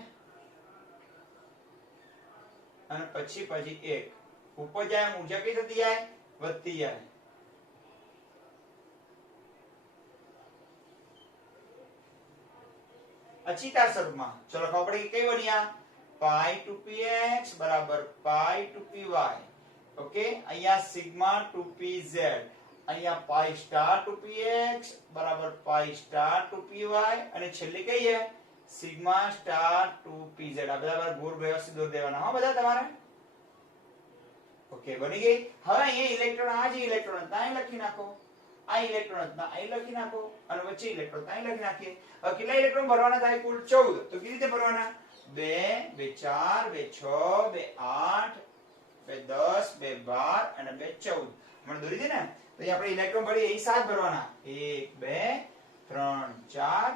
અને પછી 1. ઉપર જાય ઊર્જા કઈ થતી જાય? વધતી જાય. અચિતાર સ્વરૂપમાં. ચલો ખબર પડી કઈ બન્યા? pi 2px બરાબર pi 2py. ઓકે અહીંયા સિગ્મા 2pz. અહીંયા pi સ્ટાર 2px બરાબર pi સ્ટાર 2py અને છેલ્લી કઈ છે? Sigma star 2pz. આ બધા ગોળ વ્યવસ્થિત દોરી દેવાના હો બધા તમારે. ઓકે બની ગઈ. હવે અહીંયા ઇલેક્ટ્રોન આ જે ઇલેક્ટ્રોન હતા અહીં લખી નાખો. આ ઇલેક્ટ્રોન હતા અહીં લખી નાખો અને વચ્ચે ઇલેક્ટ્રોન હતા અહીં લખી નાખીએ. હવે કેટલા ઇલેક્ટ્રોન ભરવાના થાય? કુલ 14. તો કેવી રીતે ભરવાના? 2 2 4 2 6 2 8 2 10 2 12 અને 2 14. મને દોરી દે ને. તો અહીં આપણે ઇલેક્ટ્રોન ભરીએ એ 7 ભરવાના. 1 2 3 4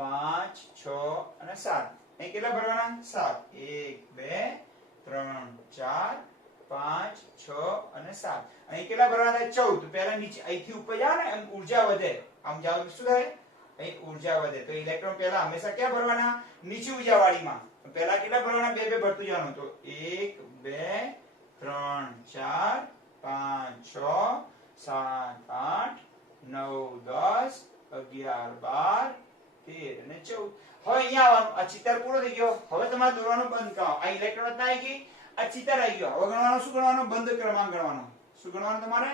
5 6 અને 7. અહીં કેટલા ભરવાના? 7. 1 2 3 4 5 6 અને 7. અહીં કેટલા ભરવાના થાય? 14. તો પહેલા નીચે અહીંથી ઉપર જાવ ને એમ ઊર્જા વધે. આમ જાવ શું થાય? અહીં ઊર્જા વધે. તો ઇલેક્ટ્રોન પહેલા હંમેશા ક્યાં ભરવાના? નીચી ઊર્જા વાળીમાં. પહેલા કેટલા ભરવાના? 2 2 ભરતું જવાનું. તો 1 2 3 4 5 6 7 8 9 10 11 12 13 અને 14. હવે અહીંયા આવવાનું. આ ચિત્ર પૂરો થઈ ગયો. હવે તમારે દોરવાનું બંધ કરો. આ ઇલેક્ટ્રોન હતા આવી ગઈ, આ ચિત્ર આવી ગયો. હવે ગણવાનું શું ગણવાનું? બંધ ક્રમાંક ગણવાનો. શું ગણવાનું તમારે?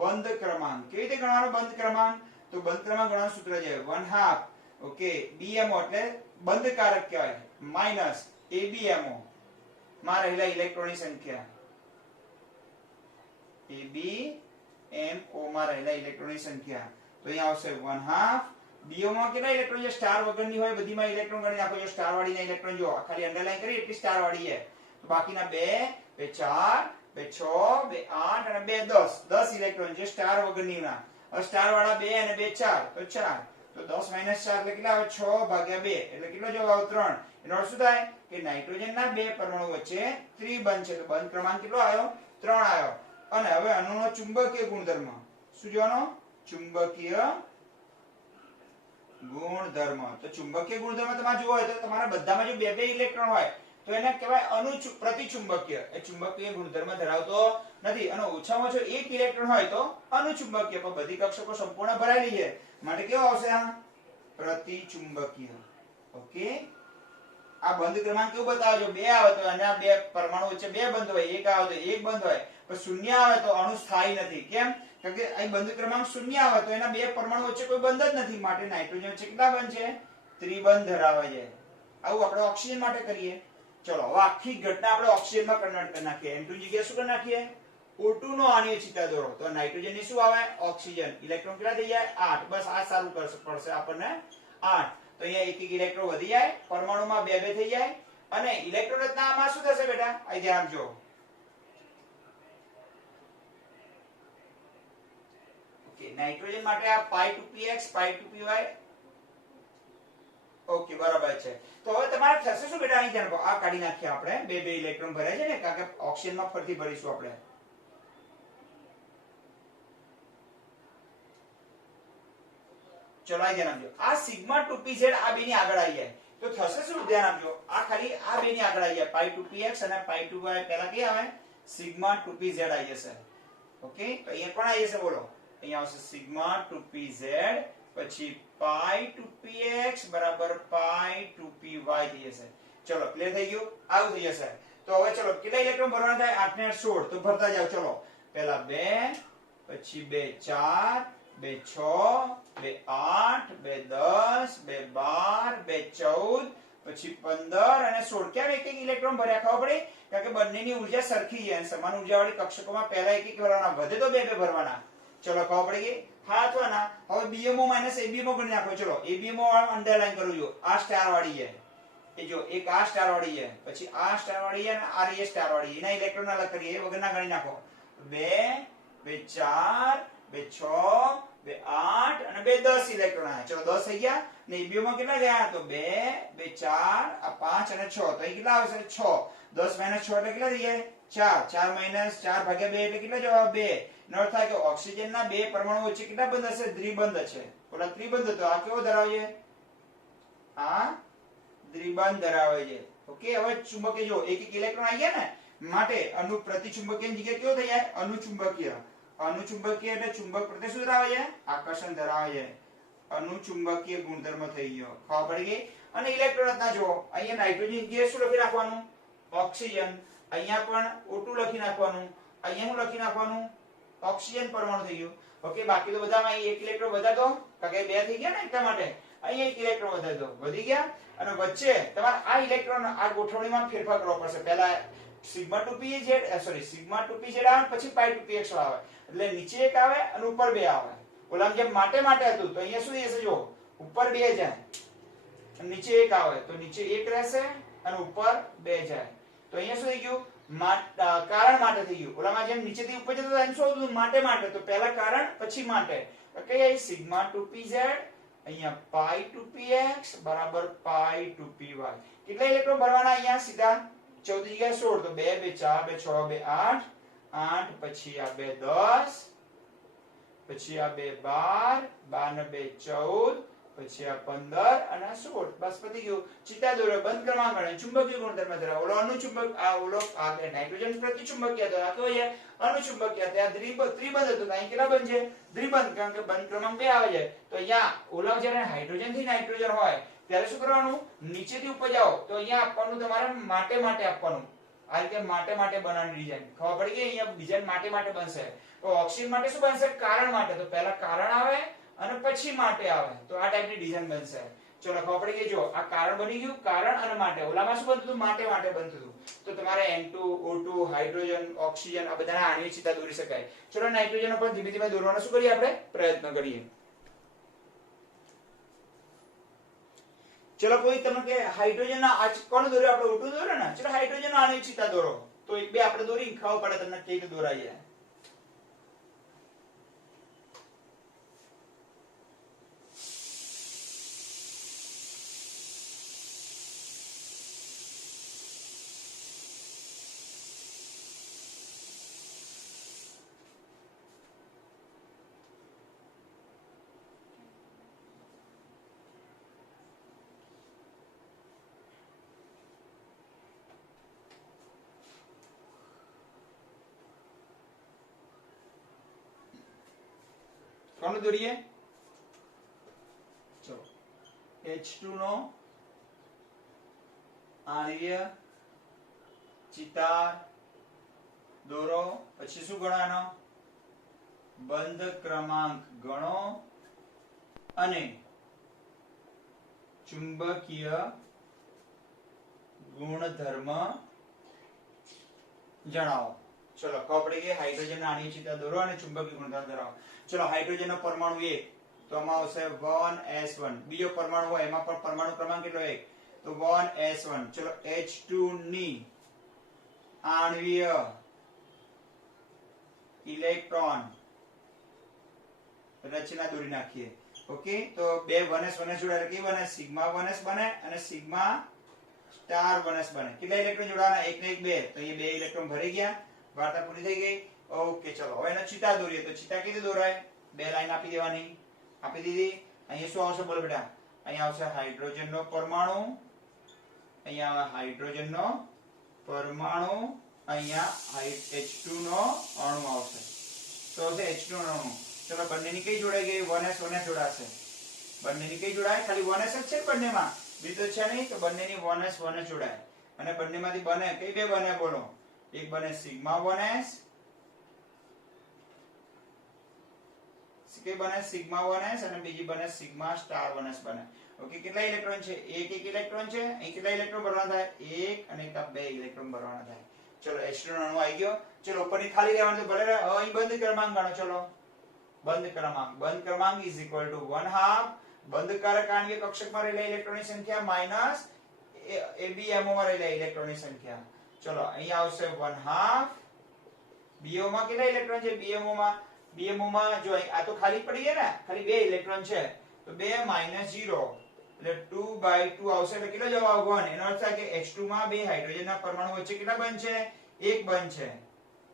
બંધ ક્રમાંક. કેવી રીતે ગણવાનો બંધ ક્રમાંક? તો બંધ ક્રમાંક ગણવાનું સૂત્ર છે 1/2 ઓકે BMO એટલે બંધકારક કહેવાય માઈનસ ABMO માં રહેલા ઇલેક્ટ્રોનની સંખ્યા ABMO માં રહેલા ઇલેક્ટ્રોનની સંખ્યા તો અહીંયા આવશે 1/2 BO માં કેટલા ઇલેક્ટ્રોન છે સ્ટાર વગરની હોય બધીમાં ઇલેક્ટ્રોન ગણી નાખો જો સ્ટાર વાળીના ઇલેક્ટ્રોન જો ખાલી અંડરલાઈન કરી એટલી સ્ટાર વાળી છે તો બાકીના 2 2 4 2 6 2 8 અને 2 10 10 ઇલેક્ટ્રોન છે સ્ટાર વગરનીના હવે સ્ટાર વાળા 2 અને 2 4 તો 4 તો 10 - 4 એટલે કેટલા આવે 6/2 એટલે કેટલો જવાબ આવે 3 એનો અર્થ શું થાય કે નાઇટ્રોજનના બે પરમાણુ વચ્ચે ત્રિબંધ છે તો બંધ ક્રમાંક કેટલો આવ્યો 3 આવ્યો અને હવે અણુનો ચુંબકીય ગુણધર્મ શું જોવાનો ચુંબકીય ગુણધર્મ તો ચુંબકીય ગુણધર્મ તમારે જોવો હોય તો તમારા બધામાં જો બે બે ઇલેક્ટ્રોન હોય તો એને કહેવાય પ્રતિચુંબકીય એ ચુંબકીય ગુણધર્મ ધરાવતો નથી અને ઓછામાં ઓછો એક ઇલેક્ટ્રોન હોય તો અનુચુંબકીય પણ બધી કક્ષકો સંપૂર્ણ ભરાયેલી છે માટે કેવો આવશે આ પ્રતિચુંબકીય ઓકે આ બંધ ક્રમાંક કેવું બતાવે જો 2 આવે તો આના બે પરમાણુ વચ્ચે બે બંધ હોય એક આવે તો એક બંધ હોય પણ શૂન્ય આવે તો અણુ સ્થાયી નથી કેમ કારણ કે અહીં બંધ ક્રમાંક શૂન્ય આવે તો એના બે પરમાણુ વચ્ચે કોઈ બંધ જ નથી માટે નાઇટ્રોજન વચ્ચે કેટલા બંધ છે ત્રિબંધ ધરાવે છે આવું આપણે ઓક્સિજન માટે કરીએ ચલો હવે આખી ઘટના આપણે ઓક્સિજનમાં કન્વર્ટ કરી નાખીએ N2 ની જગ્યાએ શું કરી નાખીએ O2 નો આણ્વીય ચિત્તા દોરો તો નાઇટ્રોજન ની શું આવે ઓક્સિજન ઇલેક્ટ્રોન કેટલા થઈ જાય 8 બસ આ સારું પડશે આપણને 8 તો અહીંયા એક એક ઇલેક્ટ્રોન વધી જાય પરમાણુમાં બે બે થઈ જાય અને ઇલેક્ટ્રોન રચનામાં શું થશે બેટા અહીં ધ્યાન આપજો ઓકે નાઇટ્રોજન માટે આ pi2px pi2py ઓકે બરાબર છે તો હવે તમારે થશે શું બેટા અહીં ધ્યાન આપો આ કાઢી નાખીએ આપણે બે બે ઇલેક્ટ્રોન ભર્યા છે ને કારણ કે ઓક્સિજનમાં ફરીથી ભરીશું આપણે ચલો આ ધ્યાન આપજો આ સિગ્મા 2pz આ બેની આગળ આવી જાય તો થશે શું ધ્યાન આપજો આ ખાલી આ બેની આગળ આવી જાય pi2px અને pi2y પહેલા કે આવે સિગ્મા 2pz આવી જશે ઓકે તો અહીંયા કોણ આવી જશે બોલો અહીંયા આવશે સિગ્મા 2pz પછી pi2px બરાબર pi2py થઈ જશે ચલો ક્લિયર થઈ ગયું આવું થઈ જશે તો હવે ચલો કેટલા ઇલેક્ટ્રોન ભરવાના થાય 8 ને 16 તો ભરતા જાવ ચલો પહેલા 2 પછી 2 4 2 6 2 8 2 10 2 12 2 14 પછી 15 અને 16 કેમ એક એક ઇલેક્ટ્રોન ભર્યા ખબર પડી કારણ કે બંનેની ઊર્જા સરખી છે સમાન ઊર્જાવાળી કક્ષકોમાં પહેલા એક એક ભરવાના વધે તો બે બે ભરવાના ચલો ખબર પડી ગઈ હા અથવા ના હવે BMO ABMO ગણી નાખો ચલો ABMO અંડરલાઈન કરું જો આ સ્ટાર વાળી છે એ જો એક આ સ્ટાર વાળી છે પછી આ સ્ટાર વાળી છે અને આ રે સ્ટાર વાળી એના ઇલેક્ટ્રોન અલગ કરીએ એ વગરના ગણી નાખો 2 2 4 2 6 2 8 અને 2 10 ઇલેક્ટ્રોન આયા ચલો 10 થઈ ગયા ને ABMO કેટલા ગયા તો 2 2 4 આ 5 અને 6 તો અહીં કેટલા આવશે 6 10 - 6 એટલે કેટલા થઈ જાય 4 4 - 4/2 એટલે કેટલા જવાબ 2 નો અર્થ થાય કે ઓક્સિજનના બે પરમાણુ વચ્ચે કેટલા બંધ હશે દ્વિબંધ છે ઓલા ત્રિબંધ તો આ કેવો ધરાવે છે આ દ્વિબંધ ધરાવે છે ઓકે હવે ચુંબકીય જો એક એક ઇલેક્ટ્રોન આવી ગયા ને માટે અણુ પ્રતિચુંબકીય જગ્યાએ કેવો થઈ જાય અનુચુંબકીય અનુચુંબકીય એટલે ચુંબક પ્રત્યે શું ધરાવે છે આકર્ષણ ધરાવે છે અનુચુંબકીય ગુણધર્મ થઈ ગયો ખબર પડી ગઈ અને ઇલેક્ટ્રોન રચના જો અહીંયા નાઇટ્રોજન ગેસ શું લખી નાખવાનું ઓક્સિજન અહીંયા પણ O2 લખી નાખવાનું અહીંયા શું લખી નાખવાનું ઓક્સિજન પરમાણુ થઈ ગયું ઓકે બાકી તો બધામાં એક ઇલેક્ટ્રોન વધારતો કારણ કે બે થઈ ગયા ને એટલા માટે અહીંયા એક ઇલેક્ટ્રોન વધારતો વધી ગયા અને વચ્ચે તમારે આ ઇલેક્ટ્રોન આ ગોઠવણીમાં ફેરફાર કરવો પડશે પહેલા sigma 2pz sorry sigma 2pz આવે પછી pi2px આવે એટલે નીચે એક આવે અને ઉપર બે આવે ઓલામ જેમ માટે હતું તો અહીંયા શું થશે જો ઉપર બે જાય અને નીચે એક આવે તો નીચે એક રહેશે અને ઉપર બે જાય તો અહીંયા શું થઈ ગયું કારણ માટે થઈ ગયું ઓલામાં જેમ નીચેથી ઉપર જતો એમ શું હતું માટે તો પહેલા કારણ પછી માટે ઓકે અહીં સિગ્મા 2pz અહીંયા pi2px બરાબર pi2py કેટલા ઇલેક્ટ્રોન ભરવાના અહીંયા સીધા 14 જગ્યાએ 16 તો 2 2 4 2 6 2 8 8 પછી આ 2 10 પછી આ 2 12 12 ને 2 14 પછી આ 15 અને 16 બસ પતી ગયું ચિત્તા દોરો બંધ ક્રમાંક અને ચુંબકીય ગુણધર્મ ધરાવે ઓલો અનુચુંબક આ ઓલો આ નાઇટ્રોજન પ્રતિચુંબકીય હતો આ કયો છે અનુચુંબકીય ત્યાં ત્રિબંધ હતો અહીં કેટલા બંધ છે દ્વિબંધ કારણ કે બંધ ક્રમાંક 2 આવે છે તો અહીંયા ઓલા જ્યારે હાઇડ્રોજન થી નાઇટ્રોજન હોય ત્યારે શું કરવાનું નીચેથી ઉપર જાઓ તો અહીંયા આપવાનું તમારે માટે આપવાનું આ રીતે માટે બનાવવાની ડિઝાઇન ખબર પડી ગઈ અહીંયા ડિઝાઇન માટે બનશે તો ઓક્સિજન માટે શું બનશે કારણ માટે તો પહેલા કારણ આવે અને પછી માટે આવે તો આ ટાઈપની ડિઝાઇન બનશે ચલો ખબર પડી ગઈ. જો આ કારણ બની ગયું, કારણ અને માટે. ઓલામાં શું બનતું હતું? માટે બનતું હતું. તો તમારે N2 O2 હાઇડ્રોજન ઓક્સિજન આ બધાના આણ્વિક ચિત્તા દોરી શકાય. ચલો નાઇટ્રોજન પર ધીમે ધીમે દોરવાનો શું કરીએ આપણે પ્રયત્ન કરીએ. ચલો કોઈ તમને કે હાઇડ્રોજન ના આ કોણ દોર્યો? આપણે O2 દોર્યો ને. ચલો હાઇડ્રોજન ના આણ્વિક ચિત્તા દોરો. તો એક બે આપણે દોરી ખબર પડે તમને કેવી રીતે દોરાય. કોણ દોરીએ? ચલો H2 નો આણ્વીય ચિતાર દોરો. પછી શું ગણવાનો? બંધ ક્રમાંક ગણો અને ચુંબકીય ગુણધર્મ જણાવો. ચલો ખબર પડી ગઈ. હાઇડ્રોજન ના આણ્વિક ચિત્તા દોરો અને ચુંબકીય ગુણધર્મ જણાવો. ચલો હાઇડ્રોજન નો પરમાણુ 1 તો આમાં આવશે 1s1. બીજો પરમાણુ હોય એમાં પણ પરમાણુ ક્રમાંક કેટલો? 1 તો 1s1. ચલો H2 ની આણ્વીય ઇલેક્ટ્રોન રચના દોરી નાખીએ. ઓકે તો બે 1s જોડાય કેવી બને? સિગ્મા 1s બને અને સિગ્મા સ્ટાર 1s બને. કેટલા ઇલેક્ટ્રોન જોડાવાના? 1 ને 1 2. તો એ બે ઇલેક્ટ્રોન ભરી ગયા. વાર્તા પૂરી થઈ ગઈ. ઓકે ચલો હવે એનો ચિત્તા દોરીએ. તો ચિત્તા કેવી દોરાય? બે લાઈન આપી દેવાની. આપી દીધી. અહીંયા શું આવશે બોલો બેટા? અહીંયા આવશે હાઇડ્રોજન નો પરમાણુ, અહીંયા હાઇડ્રોજન નો પરમાણુ, અહીંયા H2 નો અણુ આવશે. તો આવશે H2 નો અણુ. ચલો બંનેની કઈ જોડાઈ ગઈ? 1s જોડાશે. બંનેની કઈ જોડાય? ખાલી 1s જ છે બંનેમાં, બીજો છે નહીં. તો બંનેની 1s જોડાય અને બંનેમાંથી બને કઈ બે બને બોલો? એક બને સિગ્મા 1s, કે બને સિગ્મા 1s અને બીજી બને સિગ્મા સ્ટાર 1s બને. ઓકે કેટલા ઇલેક્ટ્રોન છે? એક ઇલેક્ટ્રોન છે. અહીં કેટલા ઇલેક્ટ્રોન ભરવાના થાય? એક અને એક બે ઇલેક્ટ્રોન ભરવાના થાય. ચલો H2 નો અણુ આવી ગયો. ચલો ઉપરની ખાલી રહેવાનું તો ભલે રહે. હવે અહીં બંધ ક્રમાંક ગણો. ચલો બંધ ક્રમાંક ઇઝ ઇક્વલ ટુ 1/2 બંધકારક આણ્વિક કક્ષકમાં રહેલા ઇલેક્ટ્રોનની સંખ્યા માઈનસ ABMO માં રહેલા ઇલેક્ટ્રોનની સંખ્યા. ચલો અહીં આવશે 1/2. BO માં કેટલા ઇલેક્ટ્રોન છે? BMO માં જો આ તો ખાલી પડી છે ને, ખાલી બે ઇલેક્ટ્રોન છે તો 2 - 0 એટલે 2/2 આવશે. એટલે કેટલો જવાબ? 1. એનો અર્થ થાય કે H2 માં બે હાઇડ્રોજનના પરમાણુ વચ્ચે કેટલા બંધ છે? એક બંધ છે.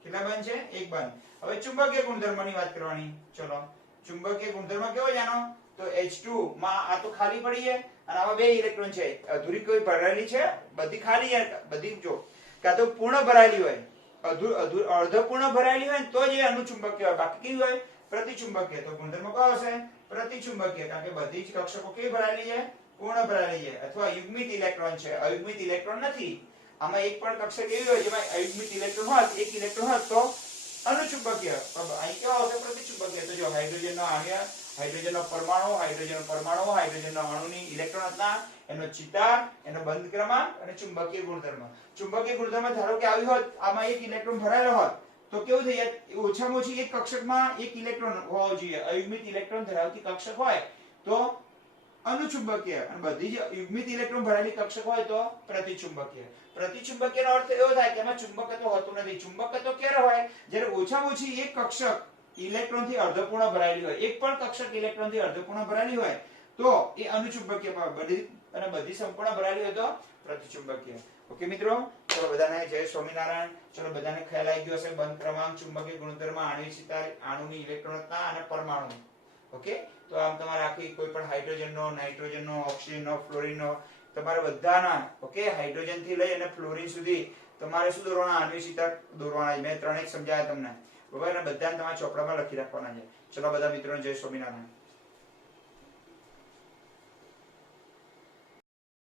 કેટલા બંધ છે? એક બંધ. હવે ચુંબકીય ગુણધર્મની વાત કરવાની. ચલો ચુંબકીય ગુણધર્મ કેવો છે આનો? તો H2 માં આ તો ખાલી પડી છે અને આમાં બે ઇલેક્ટ્રોન છે. અધૂરી કોઈ ભરેલી છે? બધી ખાલી છે. બધી જો કાં તો પૂર્ણ ભરાયેલી હોય, અર્ધપૂર્ણ ભરાયેલી હોય તો જે અનુચુંબકીય હોય, બાકી કેવી હોય? પ્રતિચુંબકીય. તો ગુણધર્મ કયો હશે? પ્રતિચુંબકીય. કારણ કે બધી જ કક્ષકો કેવી ભરાયેલી છે? પૂર્ણ ભરાયેલી છે. અથવા યુગ્મિત ઇલેક્ટ્રોન છે, અયુગ્મિત ઇલેક્ટ્રોન નથી. આમાં એક પણ કક્ષક એવી હોય જેમાં અયુગ્મિત ઇલેક્ટ્રોન હોય, એક ઇલેક્ટ્રોન હોય તો અનુચુંબકીય. અહીં કેવા આવશે? પ્રતિચુંબકીય. તો જો હાઇડ્રોજનનો આણ્વીય, હાઇડ્રોજનનો પરમાણુ, હાઇડ્રોજનનો અણુની ઇલેક્ટ્રોન રચના, એનો ચિતાર, એનો બંધ ક્રમાંક અને ચુંબકીય ગુણધર્મ. ચુંબકીય ગુણધર્મ ધારો કે આવી હોત, આમાં એક ઇલેક્ટ્રોન ભરાયેલો હોત તો કેવું થઈ જાય? ઓછામાં ઓછી એક કક્ષકમાં એક ઇલેક્ટ્રોન હોવો જોઈએ. અયુગ્મિત ઇલેક્ટ્રોન ધરાવતી કક્ષક હોય તો અનુચુંબકીય અને બધી જ યુગ્મિત ઇલેક્ટ્રોન ભરેલી કક્ષક હોય તો પ્રતિચુંબકીય. પ્રતિચુંબકીયનો અર્થ એવો થાય કે એમાં ચુંબકત્વ હોતું નથી. ચુંબકત્વ ક્યારે હોય? જ્યારે ઓછામાં ઓછી એક કક્ષક ઇલેક્ટ્રોનથી અર્ધપૂર્ણ ભરાયેલી હોય. એક પણ કક્ષક ઇલેક્ટ્રોનથી અર્ધપૂર્ણ ભરાયેલી હોય તો એ અનુચુંબકીય. બધી સંપૂર્ણ ભરાયેલી હોય તો પ્રતિચુંબકીય. ઓકે મિત્રો, ચલો બધાને જય સ્વામિનારાયણ. ચલો બધાને ખ્યાલ આવી ગયો હશે બંધ ક્રમાંક, ચુંબકીય ગુણધર્મ, આણ્વિક ચિતાર, અણુની ઇલેક્ટ્રોન રચના અને પરમાણુ. ઓકે તો આમ તમારે આખી કોઈ પણ હાઇડ્રોજનનો, નાઇટ્રોજનનો, ઓક્સિજનનો, ફ્લોરિનનો તમારે બધાના ઓકે હાઇડ્રોજન થી લઈ અને ફ્લોરિન સુધી તમારે શું દોરવાના? આણ્વિક ચિતાર દોરવાના. મેં ત્રણેય સમજાયા તમને બરાબર, અને બધાને તમારા ચોપડામાં લખી રાખવાના છે. ચલો બધા મિત્રોને જય સ્વામિનારાયણ.